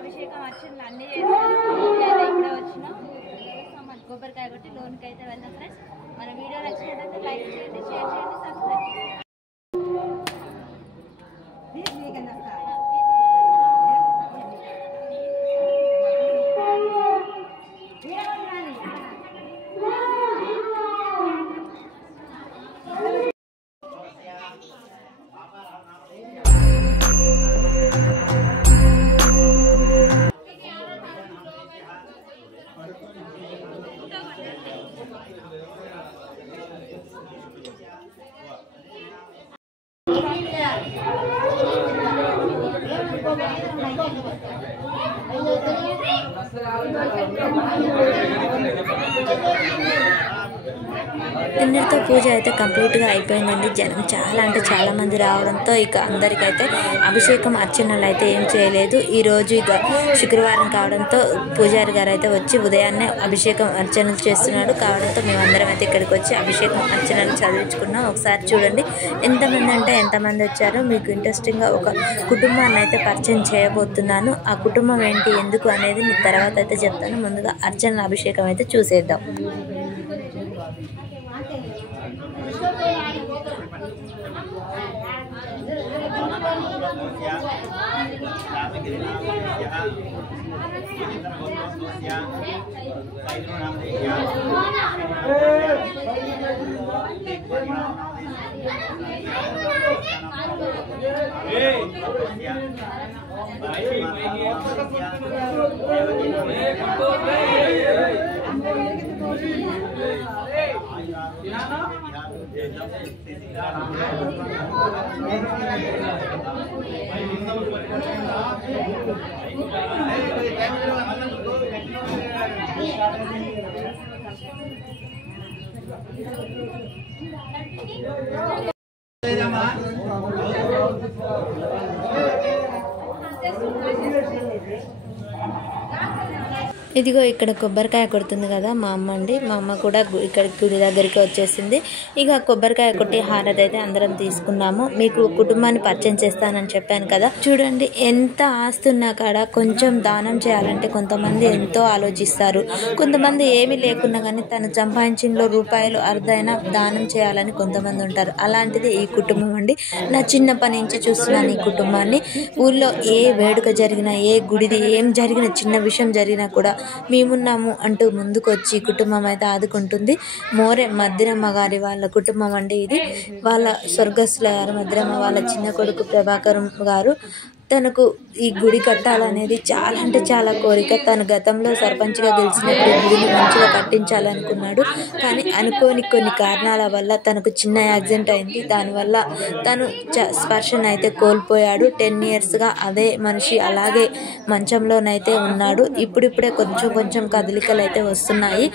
అభిషేకం అర్చనలు అన్నీ చేస్తారు. నేనైతే ఇప్పుడే వచ్చినాం. కొబ్బరికాయ కొట్టి లోన్కి అయితే వెళ్దాం ఫ్రెండ్స్. మన వీడియో నచ్చినట్లయితే లైక్ చేయండి, షేర్ చేయండి, సబ్స్క్రైబ్ చేయండి. నిన్నటితో పూజ అయితే కంప్లీట్గా అయిపోయిందండి. జనం చాలా అంటే చాలా మంది రావడంతో ఇక అందరికైతే అభిషేకం అర్చనలు అయితే ఏం చేయలేదు. ఈరోజు ఇక శుక్రవారం కావడంతో పూజారి గారు అయితే వచ్చి ఉదయాన్నే అభిషేకం అర్చనలు చేస్తున్నాడు. కావడంతో మేమందరం అయితే ఇక్కడికి వచ్చి అభిషేకం అర్చనలు చదివించుకున్నాం. ఒకసారి చూడండి ఎంతమంది అంటే ఎంతమంది వచ్చారో. మీకు ఇంట్రెస్టింగ్గా ఒక కుటుంబాన్ని అయితే పరిచయం చేయబోతున్నాను. ఆ కుటుంబం ఏంటి ఎందుకు అనేది మీకు తర్వాత అయితే చెప్తాను. ముందుగా అర్చనల అభిషేకం అయితే చూసేద్దాం. ఇదిగో ఇక్కడ కొబ్బరికాయ కొడుతుంది కదా మా అమ్మ అండి. మా అమ్మ కూడా ఇక్కడ గుడి దగ్గరికి వచ్చేసింది. ఇక కొబ్బరికాయ కొట్టి హారతి అయితే అందరం తీసుకున్నాము. మీకు కుటుంబాన్ని పరిచయం చేస్తానని చెప్పాను కదా. చూడండి ఎంత ఆస్తున్నా కాడ కొంచెం దానం చేయాలంటే కొంతమంది ఎంతో ఆలోచిస్తారు. కొంతమంది ఏమీ లేకున్నా కానీ తను సంపాదించిన రూపాయలు అర్ధైనా దానం చేయాలని కొంతమంది ఉంటారు. అలాంటిది ఈ కుటుంబం అండి. నా చిన్నప్పటి నుంచి చూస్తున్నాను ఈ కుటుంబాన్ని. ఊళ్ళో ఏ వేడుక జరిగినా, ఏ గుడిది ఏం జరిగినా, చిన్న విషయం జరిగినా కూడా మేమున్నాము అంటూ ముందుకు వచ్చి కుటుంబం అయితే ఆదుకుంటుంది. మోరే మద్దిరమ్మ గారి వాళ్ళ కుటుంబం అండి ఇది. వాళ్ళ స్వర్గస్థుల గారు మద్దిరమ్మ వాళ్ళ చిన్న కొడుకు ప్రభాకరం గారు తనకు ఈ గుడి కట్టాలనేది చాలా అంటే చాలా కోరిక. తను గతంలో సర్పంచ్గా గెలిచినప్పుడు గుడిని మంచిగా కట్టించాలనుకున్నాడు. కానీ అనుకోని కొన్ని కారణాల వల్ల తనకు చిన్న యాక్సిడెంట్ అయింది. దానివల్ల తను స్పర్శను అయితే కోల్పోయాడు. 10 yearsగా అదే మనిషి అలాగే మంచంలోనైతే ఉన్నాడు. ఇప్పుడిప్పుడే కొంచెం కొంచెం కదలికలు అయితే వస్తున్నాయి.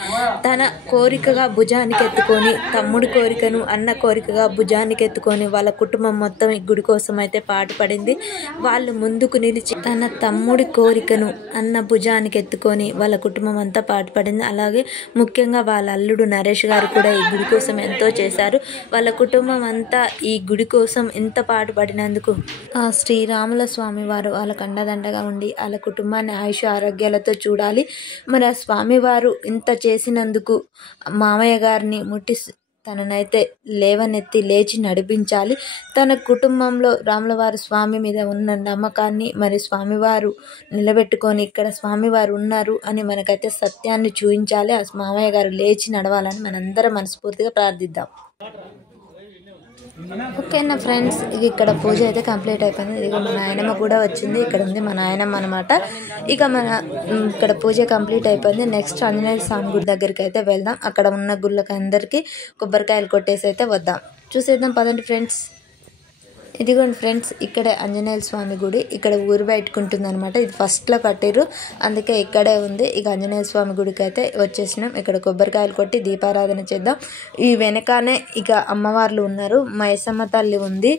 తన కోరికగా భుజానికి ఎత్తుకొని, తమ్ముడి కోరికను అన్న కోరికగా భుజానికి ఎత్తుకొని వాళ్ళ కుటుంబం మొత్తం ఈ గుడి కోసం అయితే పాటుపడింది. వాళ్ళు ముందుకు నిలిచి తన తమ్ముడి కోరికను అన్న భుజానికి ఎత్తుకొని వాళ్ళ కుటుంబం అంతా పాటుపడింది. అలాగే ముఖ్యంగా వాళ్ళ అల్లుడు నరేష్ గారు కూడా ఈ గుడి కోసం ఎంతో చేశారు. వాళ్ళ కుటుంబం అంతా ఈ గుడి కోసం ఎంత పాటుపడినందుకు ఆ శ్రీరాముల స్వామి వారు వాళ్ళకు అండదండగా ఉండి వాళ్ళ కుటుంబాన్ని ఆయుష ఆరోగ్యాలతో చూడాలి. మరి ఆ స్వామివారు ఇంత చేసినందుకు మామయ్య గారిని తననైతే లేవనెత్తి లేచి నడిపించాలి. తన కుటుంబంలో రాములవారి స్వామి మీద ఉన్న నమ్మకాన్ని మరి స్వామివారు నిలబెట్టుకొని ఇక్కడ స్వామివారు ఉన్నారు అని మనకైతే సత్యాన్ని చూపించాలి. ఆ మామయ్య గారు లేచి నడవాలని మనందరం మనస్ఫూర్తిగా ప్రార్థిద్దాం. ఓకేనా ఫ్రెండ్స్, ఇక్కడ పూజ అయితే కంప్లీట్ అయిపోయింది. ఇక మా నాయనమ్మ కూడా వచ్చింది. ఇక్కడ ఉంది మా నాయనమ్మ అనమాట. ఇక ఇక్కడ పూజ కంప్లీట్ అయిపోయింది. నెక్స్ట్ ఆంజనేయ స్వామి గుడి దగ్గరికి అయితే వెళ్దాం. అక్కడ ఉన్న గుళ్ళకి అందరికీ కొబ్బరికాయలు కొట్టేసి అయితే వద్దాం. చూసేద్దాం పదండి ఫ్రెండ్స్. ఇదిగోండి ఫ్రెండ్స్, ఇక్కడే ఆంజనేయ స్వామి గుడి. ఇక్కడ ఊరు బయటకుంటుంది అనమాట. ఇది ఫస్ట్లో కట్టిరు, అందుకే ఇక్కడే ఉంది. ఇక ఆంజనేయ స్వామి గుడికి అయితే వచ్చేసినాం. ఇక్కడ కొబ్బరికాయలు కొట్టి దీపారాధన చేద్దాం. ఈ వెనకానే ఇక అమ్మవార్లు ఉన్నారు. మైసమ్మ తల్లి ఉంది,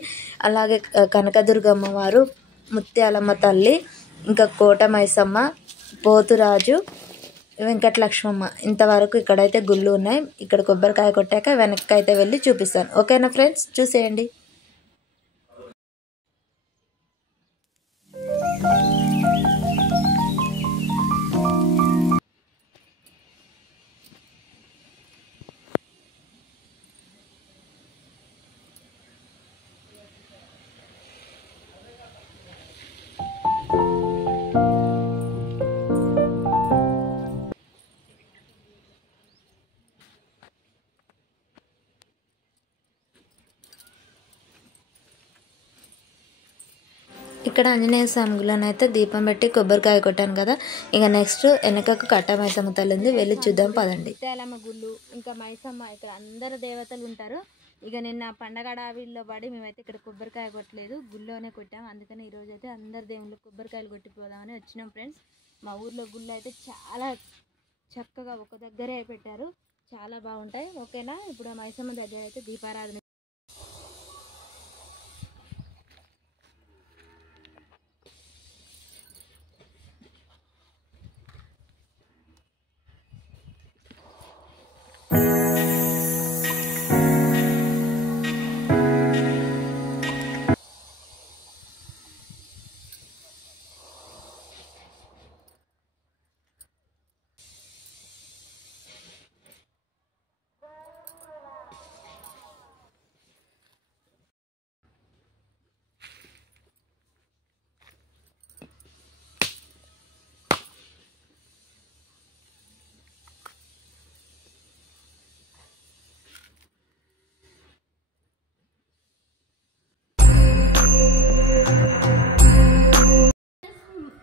అలాగే కనకదుర్గమ్మ వారు, ముత్యాలమ్మ తల్లి, ఇంకా కోట మైసమ్మ, పోతురాజు, వెంకటలక్ష్మమ్మ, ఇంతవరకు ఇక్కడైతే గుళ్ళు ఉన్నాయి. ఇక్కడ కొబ్బరికాయ కొట్టాక వెనక్కి అయితే వెళ్ళి చూపిస్తాను. ఓకేనా ఫ్రెండ్స్, చూసేయండి. ఇక్కడ ఆంజనేయ స్వామి గుళ్ళోని అయితే దీపం పెట్టి కొబ్బరికాయ కొట్టాను కదా. ఇక నెక్స్ట్ వెనకకు కట్ట మైసమ్మ తల్లి ఉంది, వెళ్ళి చూద్దాం పదండి. ముత్యాలమ్మ గుళ్ళు ఇంకా మైసమ్మ ఇక్కడ అందరు దేవతలు ఉంటారు. ఇక నిన్న పండగ అడవిలో పడి మేమైతే ఇక్కడ కొబ్బరికాయ కొట్టలేదు, గుళ్ళోనే కొట్టాము. అందుకని ఈరోజు అయితే అందరు దేవుళ్ళు కొబ్బరికాయలు కొట్టిపోదామని వచ్చినాం ఫ్రెండ్స్. మా ఊర్లో గుళ్ళు అయితే చాలా చక్కగా ఒక దగ్గరే పెట్టారు, చాలా బాగుంటాయి. ఓకేనా, ఇప్పుడు మైసమ్మ దగ్గర అయితే దీపారాధన.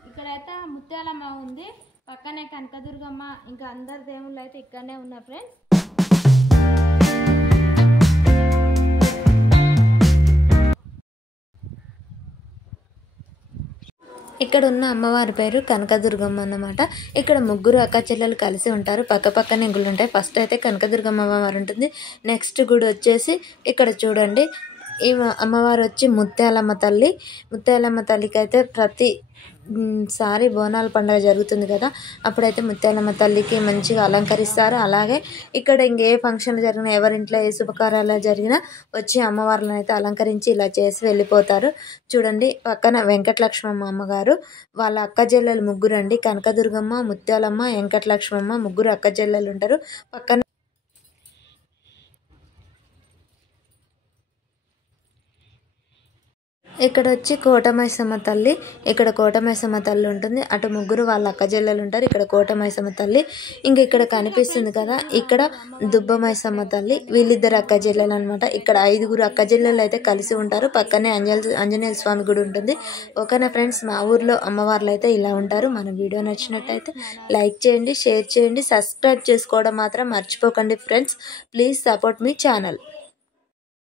ఇక్కడైతే ముత్యాలమ్మ ఉంది, పక్కనే కనకదుర్గమ్మ, ఇంకా అందరు దేవుళ్ళు అయితే ఇక్కడనే ఉన్నారు ఫ్రెండ్స్. ఇక్కడ ఉన్న అమ్మవారి పేరు కనకదుర్గమ్మ అన్నమాట. ఇక్కడ ముగ్గురు అక్క చెల్లెలు కలిసి ఉంటారు, పక్క పక్కనే గుళ్ళు ఉంటాయి. ఫస్ట్ అయితే కనకదుర్గమ్మ అమ్మవారు ఉంటుంది, నెక్స్ట్ గుడి వచ్చేసి ఇక్కడ చూడండి ఈ అమ్మవారు వచ్చి ముత్యాలమ్మ తల్లి. ముత్యాలమ్మ తల్లికి అయితే ప్రతి సారి బోనాల పండుగ జరుగుతుంది కదా, అప్పుడైతే ముత్యాలమ్మ తల్లికి మంచిగా అలంకరిస్తారు. అలాగే ఇక్కడ ఇంకే ఫంక్షన్ జరిగినా, ఎవరింట్లో ఏ శుభకార్యాలు జరిగినా వచ్చి అమ్మవార్లను అయితే అలంకరించి ఇలా చేసి వెళ్ళిపోతారు. చూడండి పక్కన వెంకటలక్ష్మమ్మ అమ్మగారు, వాళ్ళ అక్క చెల్లెలు ముగ్గురు అండి, కనకదుర్గమ్మ, ముత్యాలమ్మ, వెంకటలక్ష్మమ్మ ముగ్గురు అక్క చెల్లెలు ఉంటారు. పక్కన ఇక్కడ వచ్చి కోటమైసమ్మ తల్లి, ఇక్కడ కోటమైసమ్మ తల్లి ఉంటుంది, అటు ముగ్గురు వాళ్ళ అక్క చెల్లెలు ఉంటారు, ఇక్కడ కోటమైసమ్మ తల్లి. ఇంక ఇక్కడ కనిపిస్తుంది కదా, ఇక్కడ దుబ్బమైసమ్మ తల్లి, వీళ్ళిద్దరు అక్క చెల్లెలు అనమాట. ఇక్కడ 5 అక్క చెల్లెలు అయితే కలిసి ఉంటారు, పక్కనే ఆంజనేయ స్వామి గుడి ఉంటుంది. ఓకేనా ఫ్రెండ్స్, మా ఊర్లో అమ్మవార్లు అయితే ఇలా ఉంటారు. మన వీడియో నచ్చినట్టయితే లైక్ చేయండి, షేర్ చేయండి, సబ్స్క్రైబ్ చేసుకోవడం మాత్రం మర్చిపోకండి friends. Please support me channel.